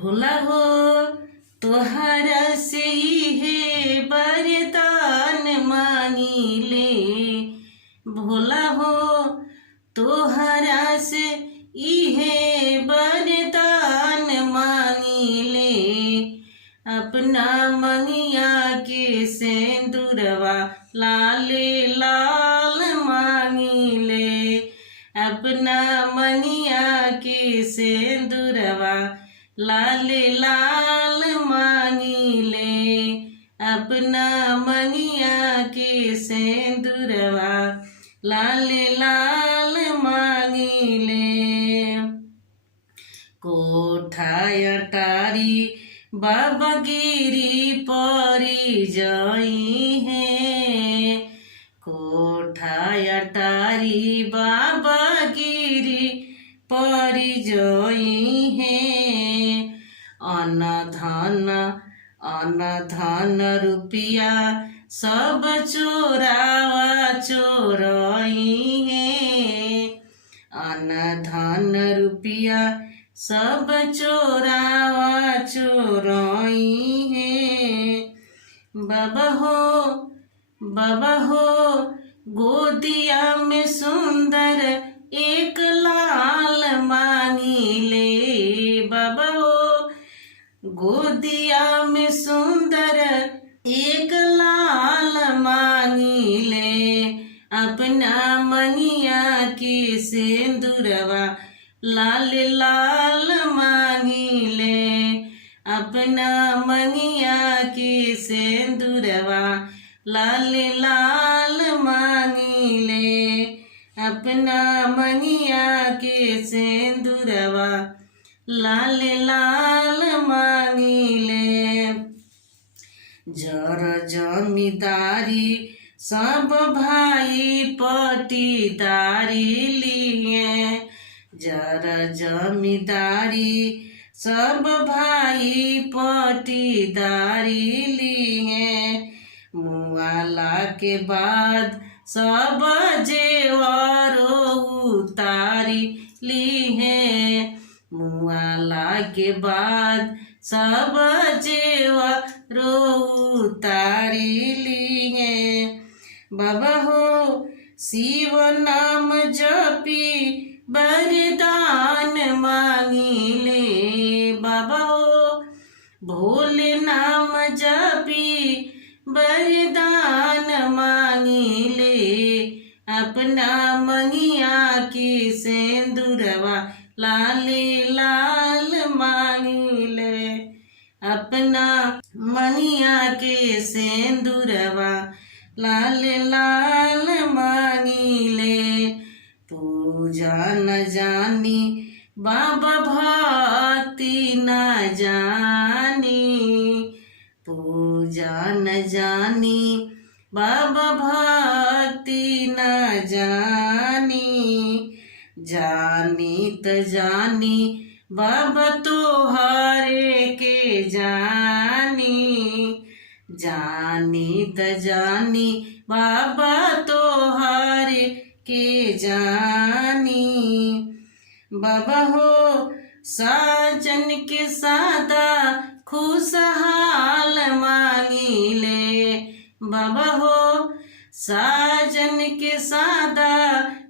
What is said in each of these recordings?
भोला हो तोहरा से है वरदान मांगिले। भोला हो तोहरा से इहे वरदान मांगिले। अपना मंगिया के सिंदूरवा लाले लाल मांगिले। अपना मंगिया के सिंदूरवा लाले लाल मांगिले। अपना मंगिया के सिंदूरवा लाले लाल मांगिले। कोठा अटारी बाबा गिरी परी जाई है। कोठा अटारी बाबा गिरी परी जाई है। अन्न धन रुपया सब चोरावा चोरई है। अन्न धन रुपया सब चोरावा चोरई है। बाबा हो गोदिया में सुंदर एक लाल मांगिले। बाबा हो गोदिया में सुंदर एक लाल मांगिले। अपना मंगिया के सिंदूरवा लाल लाल मांगिले। अपना मंगिया के सिंदूरवा लाल लाल मांगिले। अपना मंगिया के सिंदूरवा लाल लाल मांगिले। जर जमींदारी सब भाई पटीदारी लिए। जर जमींदारी सब भाई पटीदारी लिए। मुआला के बाद सब जेवर उतारी ली है। मुआला के बाद सब जेवर उतारी ली है। बाबा हो शिव नाम जपी वरदान मांगिले। बाबा हो भोले नाम जपी वरदान मांगिले। अपना मंगिया के सिंदूरवा लाले लाल मांगिले। अपना मंगिया के सिंदूरवा लाल लाल मांगिले। पूजा न जानी बाबा भक्ति न जानी। पूजा न जानी बाबा भक्ति न जानी। जानी त जानी बाबा तोहरे के जानी। जानी त जानी बाबा तोहरे के जानी। बाबा हो साजन के सादा खुशहाल मांगिले। बाबा हो साजन के सादा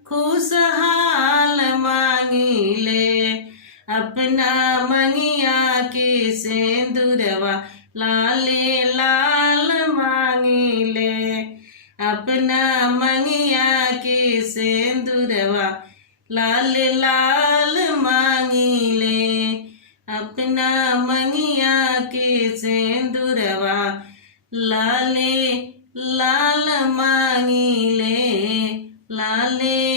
खुशहाल मांगिले। अपना मंगिया के सिंदूरवा लाले लाल मांगिले। अपना मंगिया के सिंदूरवा लाल लाल मांगिले। अपना मंगिया के सिंदूरवा लाले लाल मांगिले। लाले